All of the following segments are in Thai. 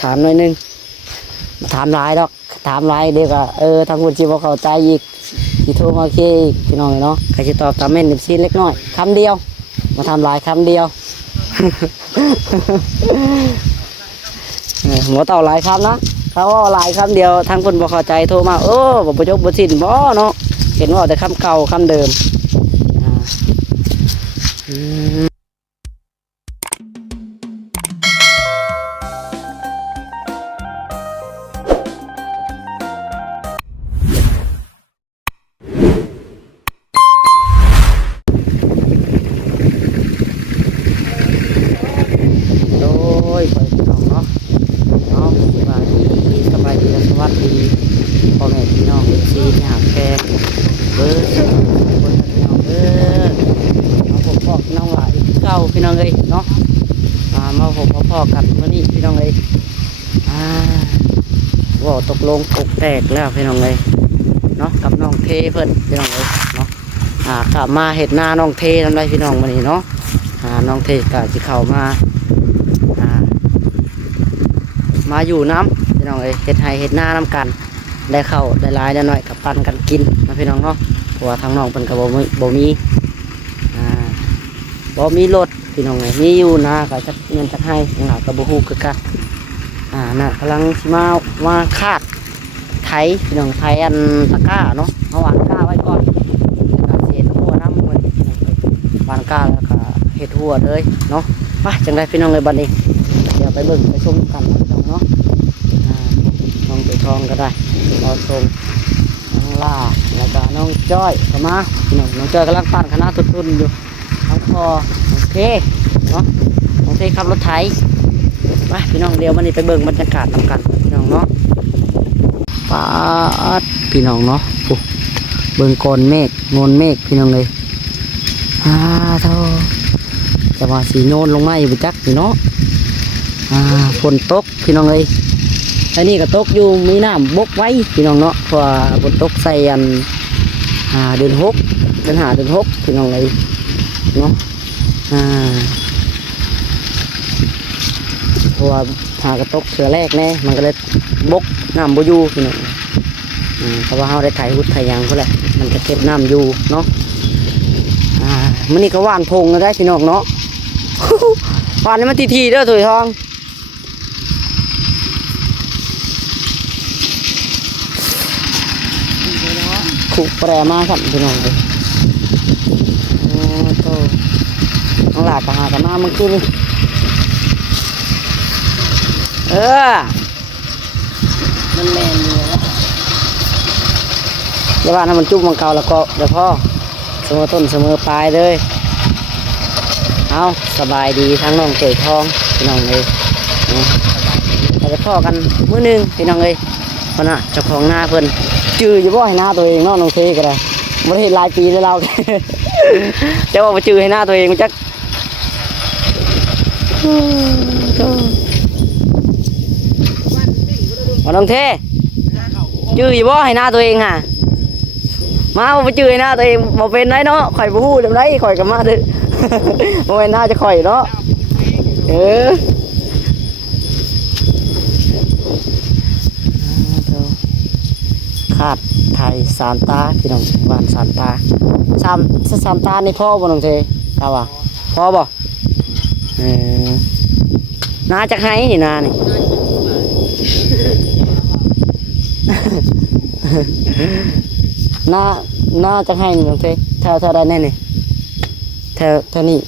ถามหน่อยนึงถามหลายดอกถามหลายเด็กอ่ะทางคนจีบเขาใจอีกที่โทรมาเคอีกพี่น้องเนาะใครจะตอบตามเม่นซีเล็กน้อยคำเดียวมาทำหลายคำเดียวหัวเต่าหลายคำนะเขาว่าหลายคำเดียวทางคนบอกเข้าใจโทรมาบอกประยกประสินบ่เนาะเห็นว่าแต่คำเก่าคำเดิมโดยคอยพี่น้องเนาะสบายดีสบายดีและสวัสดีพ่อแม่พี่น้องซีเนี่ยแฟนเบอร์คนพี่น้องมาพบพ่อพี่น้องหลายเก่าพี่น้องเลยเนาะมาพบพ่อกันวันนี้พี่น้องเลยว่าตกลงตกแตกแล้วพี่น้องเลยเนาะกับน้องเทเพิ่นพี่น้องเลยเนาะกลับมาเห็ดหน้าน้องเททำไรพี่น้องวันนี้เนาะน้องเทก็จะเข้ามาอยู่น้ำพี่น้องเลยเห็ดไห่เห็ดหน้าน้ำกันได้เข้าได้ลายได้หน่อยกับปันกันกินนะพี่น้องเนาะเพราะว่าทางน้องเป็นกับบ่มีรถพี่น้องเลยมีอยู่นะก็จะเงินจะให้ยังหากับบุฮูคือกันน่ะกำลังมาคาดไถพี่น้องไถอันตะก้าเนาะเอาวางก้าไว้ก่อนเห็ดหัวน้ำมันวางก้าแล้วก็เห็ดหัวเลยเนาะไปจังได้พี่น้องเลยบัดนี้เดี๋ยวไปเบิ่งไปชมกันเนาะน้องไปทองก็ได้รอชมน้องล่าแล้วก็น้องจ้อยเข้ามาน้องจ้อยกำลังปั่นคณะทุนอยู่น้องพอโอเคเนาะโอเคขับรถไถไปพี่น้องเดี๋ยววันนี้ไปเบิ่งบรรยากาศนำกันพี่น้องเนาะป้าพี่น้องเนาะเบิ่งก้อนเมฆงนเมฆพี่น้องเลยเท่าจะมาสีโนนลงมาอยู่จักพี่เนาะฝนตกพี่น้องเลยอันนี้ก็ตกอยู่มีน้ำบกไว้พี่น้องเนาะเพราะฝนตกใส่อันเดือน6เดือน5เดือน6พี่น้องเลยเนาะเพราะว่าหากระตกเสือแรกแน่มันก็เลยบกน้ำบอยู่พี่น้องเพราะว่าเราได้ไถหุดไถยางก็แหละมันจะเก็บน้ำอยู่เนาะมันนี่ก็ว่านพงได้พี่น้องเนาะว่านนี่มันทีเด้อถุยทองขุแปรมาสั่นพี่น้องเลยน้องหลาก็หากันมาเมื่อกี้นี่มันแมนอยู่แล้วเดี๋ยวว่าถ้ามันจุ่มมันเก่าแล้วก็เดี๋ยวพ่อเสมอต้นเสมอปลายเลยเอาสบายดีทั้งน้องเก๋ทองพี่น้องเลยเราจะพ่อกันมื้อนึงพี่น้องเลยเพราะน่ะเจ้าของหน้าเพิ่นจื้ออยู่บ่ให้หน้าตัวเองเนาะน้องเทก็ได้ไม่ได้เห็นหลายปีแล้วเราจะว่าไปจื้อให้หน้าตัวเองมันจักมาน้องเทจื้ออยู่บ่ให้หน้าตัวเองฮะมาไปจื้อให้หน้าตัวเองบ่เป็นได้เนาะข่อยบ่ฮู้จำได้ข่อยก็มาเด้อบ่เป็นหน้าจะข่อยเนาะคาดไทยสามตาพี่น้องวานสามตาสามตาในพ่อบ่น้องเทครับว่าพ่อบ่นาจะให้นี่นานี่นาจะให้น้องเทเท่าได้แน่นี่เท่านี้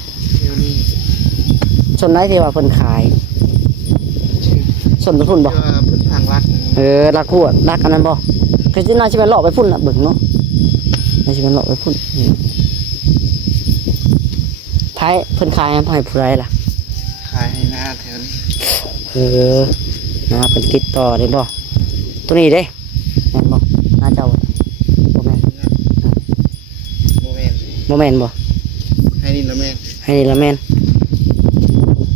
ส่วนไหนที่ว่าเพิ่นขายส่วนเพิ่นบ่เพิ่นทางรักรักขวดรักกันนั้นบ่คือที่น่าจะเป็นหลอกไปพุ่นนะเบิ่งเนาะน่าจะเป็นหลอกไปพุ่นท้ายเพิ่นขายให้ผู้ใดล่ะขายให้หน้าแถวนี้หน้าเป็นติดต่อได้บ่ตัวนี้เด้แม่นบ่หน้าเจ้าบ่แม่นบ่แม่นบ่ให้นี่ละแม่น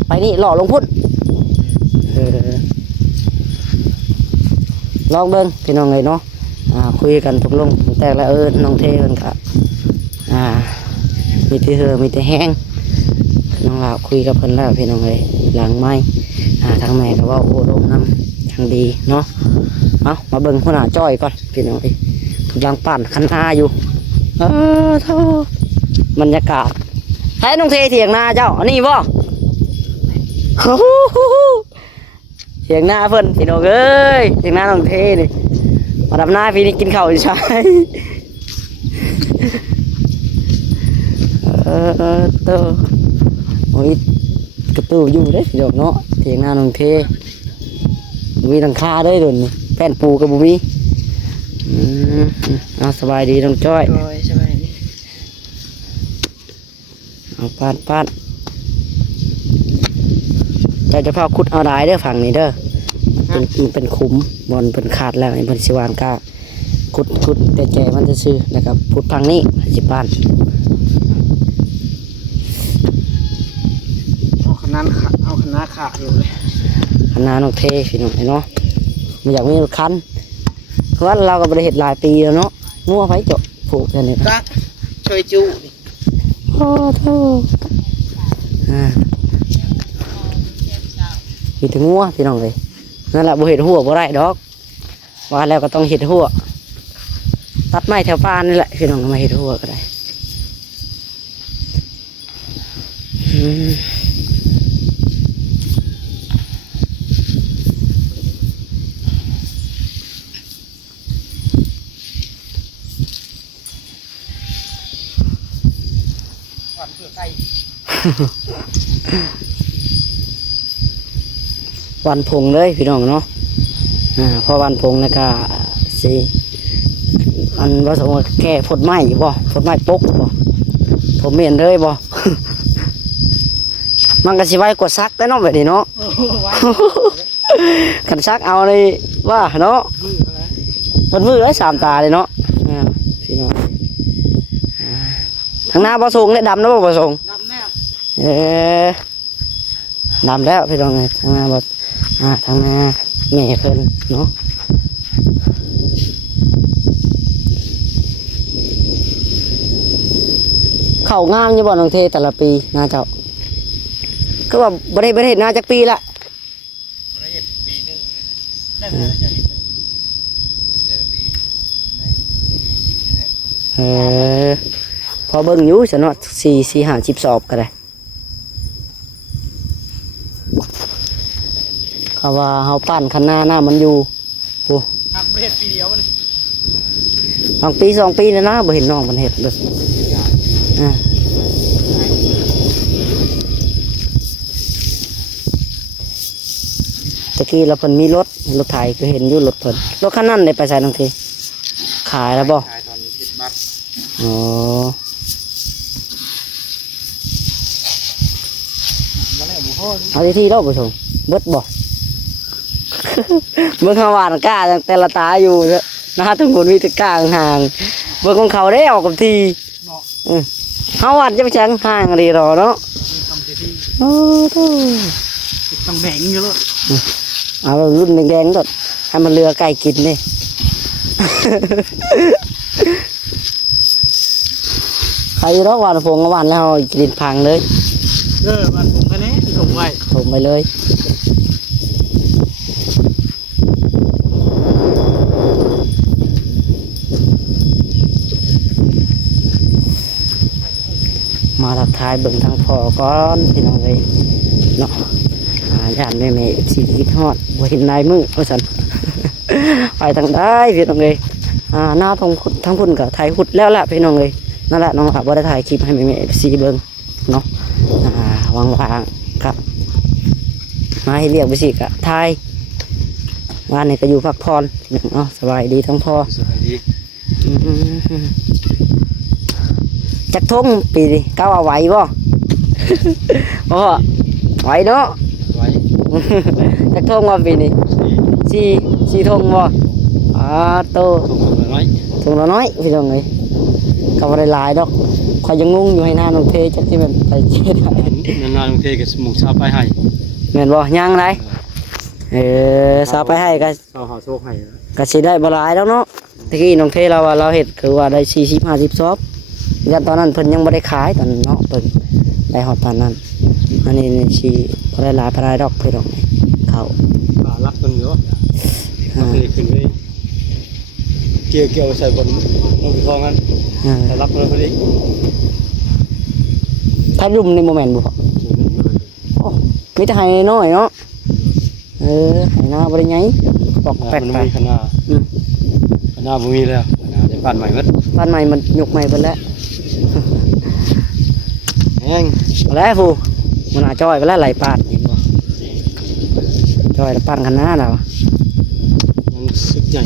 ไปนี่หล่อลงพุ่นลองเบิ่งพี่น้องเลยเนาะคุยกันตกลงแต่ละน้องเทมันก็มีแต่มีแต่แห้งน้องลาวคุยกับเพิ่นแล้วพี่น้องเลยหลังไม้ ทางแม่ก็เว่าโอ้ร่มน้ำทางดีเนาะเอามาเบิ่งคนหาจ้อยก่อนพี่น้องกำลังปั่นคันนาอยู่เท่าบรรยากาศให้น้องเทเถียงนาเจ้าอันนี้บ่เถียงนาเพิ่นพี่น้องเอ้ยเถียงนาน้องเทนี่มาดำหน้าพี่นี่กินข้าวใช่เต้โอ้ยกระตูอยู่เด้พี่น้องเนาะเถียงนาน้องเทมีหลังคาได้โดนนี่แป้นปูกับบุมีเอาสบายดีน้องจ้อยสบายดีเอาปาดแต่จะพาขุดเอาได้เด้อฝั่งนี้เด้อมันเป็นขุมบอลเป็นขาดแล้วไอ้บอลสิวานก้าขุดแต่แจมันจะซื้อนะครับขุดฝั่งนี้สิบ้านเอาคณะขาดเลยคณะน้องเทพี่น้องเนาะมันอยากมีรถคันเพราะว่าเราก็บริเหตุหลายปีแล้วเนาะงัวไฟจบผูกกันนี่ก็ช่วยจูโอ้โธ่มีถึงงัวพี่น้องเลยนั่นแหละบริเหตุหัวบ่ได้ดอกว่าแล้วก็ต้องเห็ดหัวตัดไม้แถวบ้านนี่แหละพี่น้องมาเห็ดหัวก็ได้วันพงเลยพี่น้องเนาะพอวันพงแล้วก็สิอันว่าสมมติแก่ผลไม้บ่ผลไม้ปกบ่ผมเห็นเลยบ่ มันก็สิไว้กดซักได้เนาะแบบนี้เนาะ ขันซักเอาเลยว่าเนาะมันมือเลย3 ตาเลยเนาะพี่น้องทางหน้าบ่ส่งเนี่ยดำนะบ่ส่งดำแน่ดำแล้วพี่น้องไงทางหน้าบ่ทางหน้าแม่เพิ่นเนาะเข้างามอยู่บ่น้องเทแต่ละปีน่าเจ้าก็ว่าบ่ได้น่าจักปีละบ่ได้ปีนึงนั่นน่าจะเห็นเดือนปีพอเบิ่งอยู่ซะเนาะ4 50 สอบก็ได้เขาว่าเฮาปั้นคันหน้ามันอยู่โอ้หักบ่เฮ็ดปีเดียวนี่บางปี2 ปีนะบ่เห็นน้องมันเฮ็ดเด้อตะกี้เราเพิ่นมีรถไถก็เห็นอยู่รถเพิ่นรถคันนั้นได้ไปใส่น้องทีขายแล้วบ่ขายตอนเฮ็ดบัตรอ๋อเอาที่เราบ่ส่งเบิดบ่ เบิ่งเขาหวานก้าแต่ละตาอยู่นะทุกคนมีแต่ก้าห่างเบิ่งของเขาได้ออกกับทีเขาหวานจะไปชังห่างอะไรหรอเนาะโอ้โหต้องแบ่งอยู่แล้วเอารุ่นแดงๆก็ให้มันเรือไก่กินนี่ ใครร้องหวานผงหวานแล้วกินพังเลยมันผมกันนี้ส่งไว้ส่งไปเลยมาทักทายเบิ่งทางพอก่อนพี่น้องเลยเนาะย่านแม่สีคิดฮอดบ่เห็นนายมือว่าซั่น ไปทางได้พี่น้องเลยหน้าทางพุ่นกับถ่ายหุดแล้วแหละพี่น้องเลยนั่นแหละน้องบ่ได้ถ่ายคลิปให้แม่สีเบิ่งเนาะวางๆครับมาให้เรียกไปสิกะถ่ายวันนี้ก็อยู่พักผ่อนเนาะสบายดีทั้งพ่อสบายดีจักทงปีนี้ก้าวเอาไหวบ่ บ่ไหวเนาะไหวจักทงว่าปีนี้สี่ทงบ่โตทงละน้อยพี่น้องเอ้ยก็บ่ได้หลายดอกข่อยยังงงอยู่ให้หน้าน้องเทจักที่มันไปเฮ็ดให้นานๆน้องเทก็หมู่ชาวไปให้แม่นบ่ยังไดสาวไปให้ก็สาวหาโชคให้ก็สิได้บ่หลายแล้วเนาะตะกี้น้องเทเราว่าเราเฮ็ดคือว่าได้40-50 ซอบยันตอนนั้นเพิ่นยังบ่ได้ขายตอนเนาะเพิ่นได้ฮอดตอนนั้นอันนี้สิบ่ได้หลายปานใดดอกพี่น้องค เขา รักมันเยอะรักเลยขึ้นไปเกี่ยวใส่บนลงทองกันแต่รักมันพอดี ถ้ารุมในโมเมนต์บ่โอ้มีแต่ให้น้อยเนาะให้หน้าบ่ได้ไงปอกแปด มัน ไป มีขนาดขนาดบ่มีแล้วขนาดจะปั่นใหม่มั้ย บ้านใหม่มันยกใหม่เบิดแล้ว แห้ง แล้วผู้มันอาจ้อยไปแล้วไหลปาดเห็นบ่จ้อยแล้วปั่นคันหน้าแล้ว ยังซึกใหญ่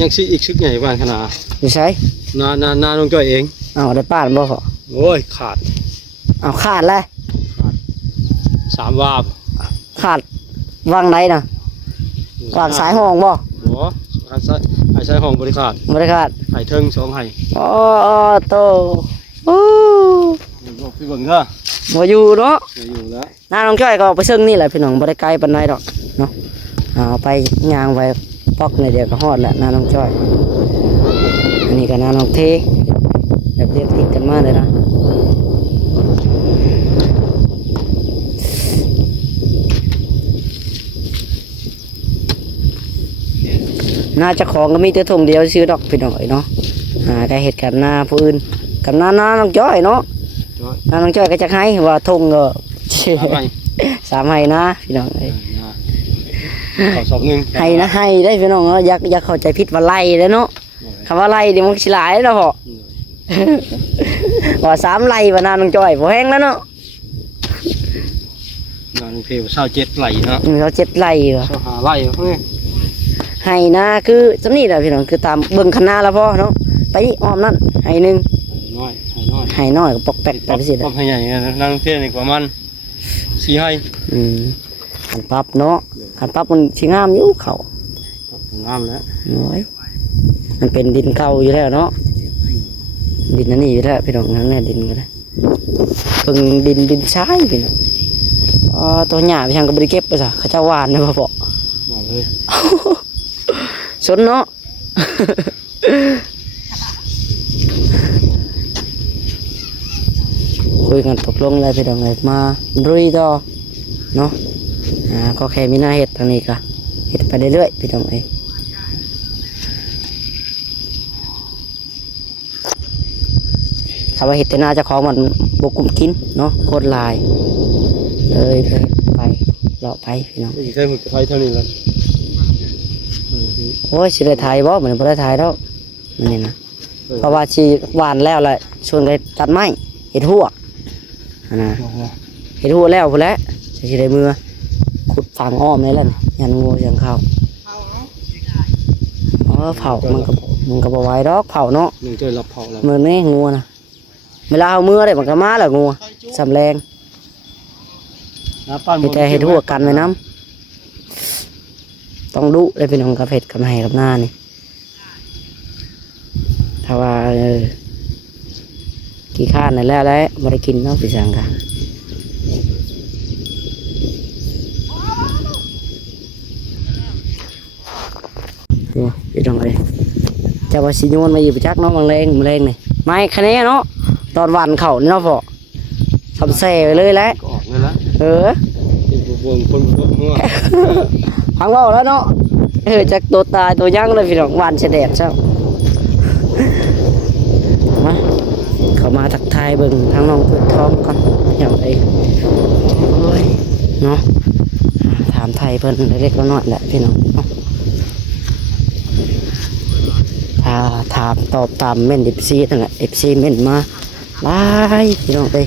ยังซึกอีกซึกใหญ่บ้านขนาด อยู่ใช้ นาน้องจ้อยเอง เอาได้ปาดบ่พอ โอ้ยขาด เอาขาดแล้ว 3 วาบ ขาดวางไหนน่ะวางสายห้องบ่ บ่ขาดใช้ห้องบริขาด บ่ได้ขาด ไห้เทิง2ไห้ อ๋อโตโอ้ บอกพี่เบิ่งเด้อ บ่อยู่เนาะ อยู่แล้ว น้าน้องจ้อยก็ออกไปซึ่งนี่แหละพี่น้องบ่ได้ไกลปานใดดอกเนาะเอาไปย่างไว้ปอกในเดียวก็ฮอดแล้วน้าน้องจ้อยอันนี้ก็น้าน้องเทแบบเรียกติดกันมาเลยนะน่าจะของก็มีแต่ถุงเดียวซื้อดอกพี่น้องเนาะได้เหตุการณ์หน้าผู้อื่นกับน้าน้องจ้อยเนาะน้าน้องจ้อยก็จะให้ว่าถุงก็ สามให้นะพี่น้องเอ้ย ขอสอบหนึ่ง ให้นะให้ได้พี่น้องเนาะอยากเข้าใจผิดว่าไล่แล้วเนาะคำว่าไล่เดี๋ยวมันสิหลายแล้วพอ ว่า3ไล่ว่าน้าน้องจ้อยบ่แห้งแล้วเนาะ งานเพล27ไหลเนาะ เขา7ไล่ว่ะ 25ไหลเฮ้ย ให้นะคือสำนี่แหละพี่น้องคือตามเบิ่งคณะแล้วพอเนาะไปนี่อ้อมนั่นให้หนึง น้อย ให้น้อยก็ปอกแปกไปสิ ปั๊บให้ใหญ่นางเพลนี่ประมาณ4ให้ คันปรับเนาะคันปรับมันสิงามอยู่เขา งามแล้ว น้อยมันเป็นดินเก่าอยู่แล้วเนาะดินนั่นนี่อยู่แล้วพี่น้องนั่นแหละดินก็ได้เพิ่งดินใช้พี่น้องตัวหญ้าพี่ช่างก็บ่ได้เก็บไปซะเขาเจ้าหวานนะพ่อ มาเลย สนเนาะ คุยกันตกลงเลยพี่น้องเลยมาลุยต่อเนาะก็แค่มีหน้าเห็ดทางนี้ก็เห็ดไปเรื่อยๆพี่น้องเอ้ยถ้าว่าเห็ดแต่หน้าเจะของมันบกุมกินเนาะโคตรลายเลยไปเลาะไปพี่น้อง อีกใช้หมึกไทยเท่านี้แล้ว โอ้ยสิได้ถ่ายบ่เหมือนบ่ได้ถ่ายแล้วมันนี่นะเพราะว่าชีหวานแล้วแหละชวนไปตัดไม้เห็ดหัวนะเห็ดหัวแล้วพุ่นแหล้วจะสิได้มือขุดฝังอ้อมเลยแหละยันงูยังเข้าเผามันก็บ่ไหวดอกเผาเนาะ หนึ่งเจอรับเผาแล้ว มือนี่งูนะเวลาเอามือได้มันก็มาแหละงูสำแรงมีแต่เห็ดหัวกันไว้น้ำต้องดุเลยเป็นของกระเพ็ดกับไห้กับหน้านี่ถ้าว่ากี่ข้านนั่นแล้วไม่ได้กินเนาะพี่สังค่ะดูพี่น้องเลยจะว่าสิโยนมาอยู่ประจักเนาะมังแรงนี่ไม่คะแนนเนาะตอนวันเข่านี่เนาะพอทำแซ่ไปเลยแหละ ก็ออกเลยละ บวงคนหัว พังเบาแล้วเนาะจากตัวตายตัวยั่งเลยพี่น้องวันเฉดดเจ้ามาเขามาทักทายเบิ่งทางน้องเพื่อนท้องก่อนอย่างไรโอ้ยเนาะถามไทยเพิ่นเล็กๆน้อยๆแหละพี่น้องถ้าถามตอบตามเม่นFCนั่นแหละ FC เม่นมาหลายพี่น้องไป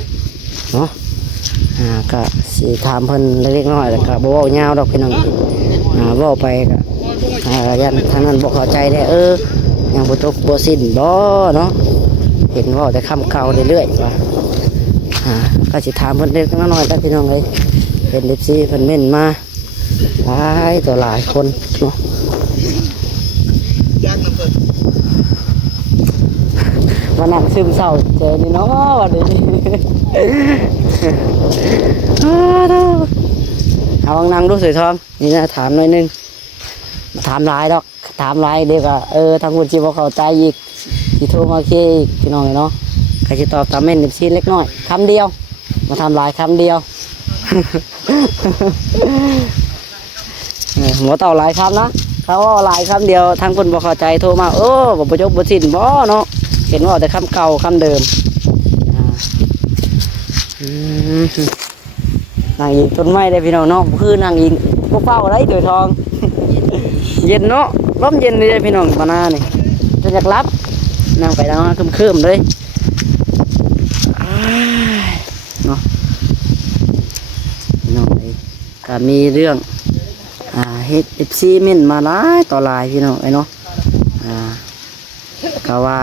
เนาะก็สิถามเพิ่นเล็กๆน้อยๆแล้วก็บ่เว้ายาวดอกพี่น้องเว้าไปก็ยันทางนั้นบ่เข้าใจได้ยังบ่จบบ่สิ้นบ่เนาะเห็นเว้าแต่คำเก่าเรื่อยๆว่าก็สิถามเพิ่นเล็กน้อยๆแล้วพี่น้องเอ้ยเห็น FC เพิ่นเม่นมาหลายต่อหลายคนเนาะมานั่งซึมเศร้าเจอนี่เนาะวันนี้เอาวังนั่งดูสวยทองนี่นะถามหน่อยนึงถามหลายดอกถามหลายเด็กอ่ะทางคนจีบเขาใจอีกที่โทรมาเคอีกพี่น้องเนาะใครจะตอบตามเม่นซีเล็กน้อยคำเดียวมาทำหลายคำเดียว หัวเต่าหลายคำนะเขาว่าหลายคำเดียวทางคนบ่เข้าใจโทรมาบ่จบบ่สิ้นบ่เนาะเห็นว่าแต่คำเก่าคำเดิมนั่งอีกต้นไม้ได้พี่น้องเนาะคือนั่งอีกพวกเฝ้าอะไรตัวทอง เย็นเนาะร่มเย็นเลยพี่น้องปานานี่จะอยากรับนั่งไปนั่งมาคืมๆเลยเนาะน้องไอ้ก็มีเรื่องเฮ็ดFCเม่นมาหลายต่อหลายพี่น้องไอ้เนาะก็ว่า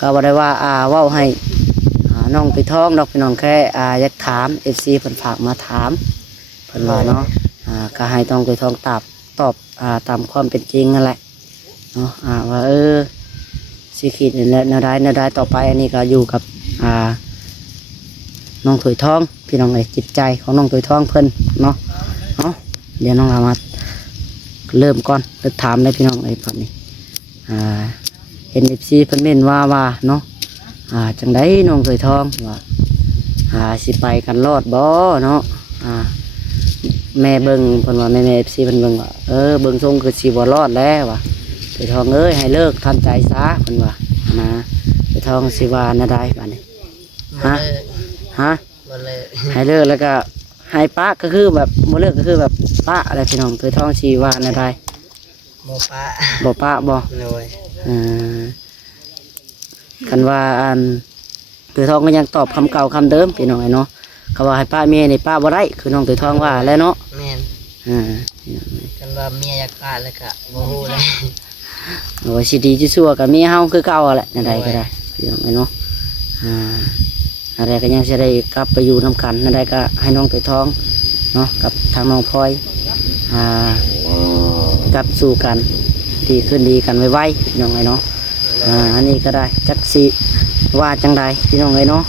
ก็บ่ได้ว่าเว้าให้น้องไปท้องดอกพี่น้องแค่อยากถาม FC เพิ่นฝากมาถามเพิ่นว่าเนาะก็ให้ต้องไปท้องตอบตามความเป็นจริงนั่นแหละเนาะว่าสิคิดแนวใดต่อไปอันนี้ก็อยู่กับน้องถุยทองพี่น้องไอ้จิตใจของน้องถุยทองเพิ่นเนาะเดี๋ยวน้องเอามาเริ่มก่อนจะถามเลยพี่น้องไอ้ฝั่งนี้เห็นFCเพิ่นเม่นว่าเนาะจังไดน้องถุยทองว่าสิไปกันรอดบ่เนาะแม่เบิ่งเพิ่นว่าแม่FCเพิ่นเบิ่งว่าเบิ่งทรงคือสิบ่รอดแล้วว่ะถุยทองให้เลิกทำใจซะเพิ่นว่านะถุยทองสิว่าแนวใดบัดนี้ฮะให้เลิกแล้วก็ให้ป้าก็คือแบบบ่เลิกก็คือแบบป้าอะไรพี่น้องถุยทองสิว่าแนวใดบ่ป้าบ่เลยคันว่าถุยทองก็ยังตอบคำเก่าคำเดิมพี่น้องไอ้เนาะเขาว่าให้ป้าเมียในป้าบ่ได้คือน้องถุยทองว่าแล้วเนาะแม่นกันว่าเมียอยากกล้าแล้วก็บ่ฮู้เลยว่าสิดีสิชั่วกับเมียเฮาคือเก่าแหละนั่นใดก็ได้พี่น้องไอ้เนาะอะไรก็ยังจะได้กลับไปอยู่น้ำกันนั่นใดก็ให้น้องถุยทองเนาะกับทางน้องพลอยกลับสู่กันดีขึ้นดีกันไวๆพี่น้องไอ้เนาะอันนี้ก็ได้จักสิว่าจังใดพี่น้องไอ้เนาะ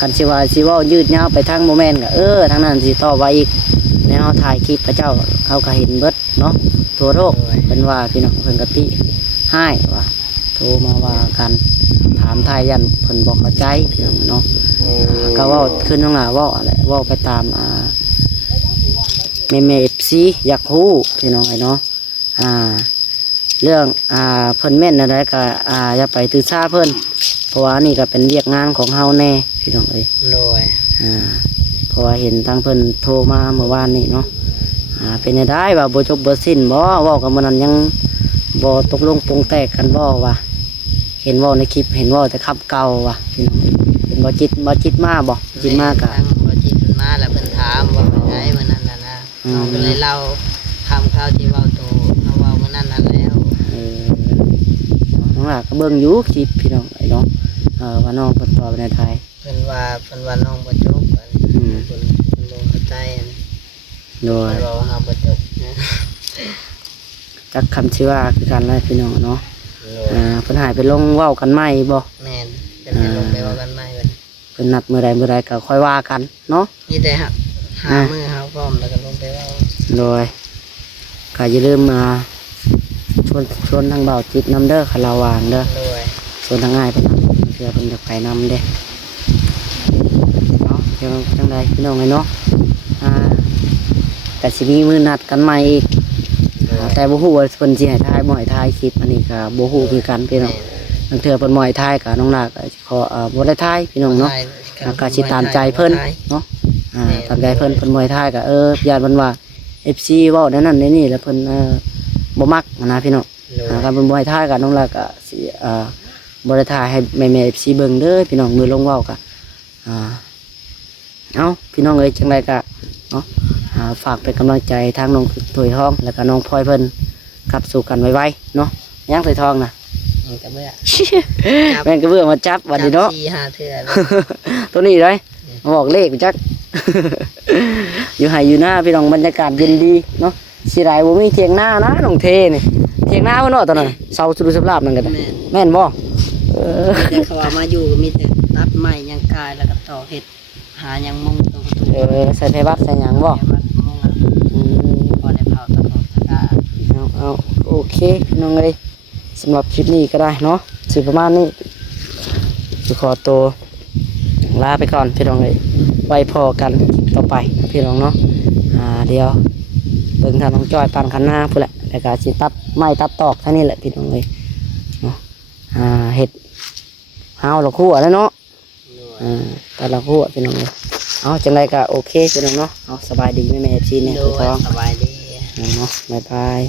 กันสิว่ายืดยาวไปทางโมเมนต์ก็ทางนั้นสิต่อไว้อีกในเฮาถ่ายคลิปพระเจ้าเขาก็เห็นเบิดเนาะทั่วโลกเป็นว่าพี่น้องเพิ่นกะติให้ว่าโทรมาว่ากันถามทายยันเพิ่นบอกเข้าใจพี่น้องเนาะก็เว้าขึ้นน้องหลาเว้าอะไรเว้าไปตามแม่FCอยากฮู้พี่น้องไอ้เนาะเรื่องเพิ่นแม่นอะไรก็อย่าไปถือสาเพิ่นเพราะว่านี่ก็เป็นเรียกงานของเฮาแน่พี่น้องเอ้ยเพราะว่าเห็นทางเพิ่นโทรมาเมื่อวานนี้เนาะเป็นได้ว่าบ่จบบ่สิ้นบ่เว้ากันมื้อนั้นยังบ่ตกลงปรงแตกกันบ่ว่าเห็นเว้าในคลิปเห็นเว้าแต่คำเก่าว่าพี่น้องเป็นบ่จิตมาบ่จิตมากะบ่จิตมาแล้วเพิ่นถามว่าเป็นไงมื้อนั้นน่ะนะน้องก็เลยเล่าคำข้าวที่เว้าโตเฮาเว้ามื้อนั้นนั่นแล้วน้องหลาก็เบิ่งอยู่คลิปพี่น้องไอ้เนาะว่าน้องเพิ่นตอบในไทยเพิ่นว่าน้องบ่จบอันเพิ่นบ่เข้าใจโดยเราเฮาบ่จบนะจักคำชื่อว่าคือกันเลยพี่น้องเนาะเพิ่นหายไปลงเว้ากันใหม่บ่แม่นเพิ่นให้ลงไปเว้ากันใหม่เพิ่นนัดมื้อใดก็ค่อยว่ากันเนาะนี่แต่หามื้อเฮาพร้อมแล้วก็ลงไปเว้าโดยก็อย่าลืมชวนทางเบาจิตนำเด้อคาราว่างเด้อชวนทางง่ายไปนำเพื่อเพิ่นจะไปนำเด้เนาะเดี๋ยวจังใดพี่น้องไงเนาะแต่สิมีมือนัดกันใหม่อีกแต่บ่ฮู้ว่าเพิ่นสิให้ถ่ายบ่ให้ถ่ายคลิปอันนี้ก็บ่ฮู้คือกันพี่น้องบางเทื่อเพิ่นบ่ให้ถ่ายก็น้องนาก็ขอบ่ได้ถ่ายพี่น้องเนาะก็สิตามใจเพิ่นเนาะตามใจเพิ่นบ่ให้ถ่ายก็ญาติเพิ่นว่า FC เว้าได้นั่นได้นี่แล้วเพิ่นบ่มักนะพี่น้องการเพิ่นบ่ให้ถ่ายก็น้องนาก็สิบ่ได้ถ่ายให้แม่ๆ FC เบิ่งเด้อพี่น้องมือลงเว้าก็พี่น้องเอ้ยจังไดก็เนาะฝากเป็นกำลังใจทางน้องถุยทองแล้วก็น้องพลอยเพิ่นกลับสู่กันไวๆเนาะย่างถุยทองนะแม่งกระเบื้อมาจับวันนี้เนาะ4-5 เทื่อตัวนี้เลยบอกเลขจักอยู่ไหอยู่หน้าพี่น้องบรรยากาศเย็นดีเนาะสิไรบ่มีเถียงหน้านะน้องเทนี่เถียงหน้าบ่เนาะตอนนั้นเสาสุดสำหรับนั่นก็แม่นบ่แต่เขาว่ามาอยู่ก็มีแต่ตัดไม้ยังกายแล้วก็ต่อเฮ็ดหายังมุงตรงประตูใส่ไฟบัดใส่หยังบ่พอได้เผาตะกอนตะกาเอาโอเคน้องเอ้ยสำหรับคลิปนี้ก็ได้เนาะสิประมาณนี้จะขอตัวลาไปก่อนพี่น้องเอ้ยไว้พอกันต่อไปพี่น้องเนาะ เดียวเบิ่งทางน้องจ้อยปานคันนาพุ่นแหละแล้วก็สิตัดไม้ตัดตอกท่านี้แหละพี่น้องเลยเนาะเห็ดเฮาละคั่วแล้วเนาะแต่ละคั่วพี่น้องเลยเอาจังไรก็โอเคพี่น้องเนาะเอาสบายดีแม่ชีเนี่ย โด พี่ ย ท้อง สบายดี เนาะบ๊ายบาย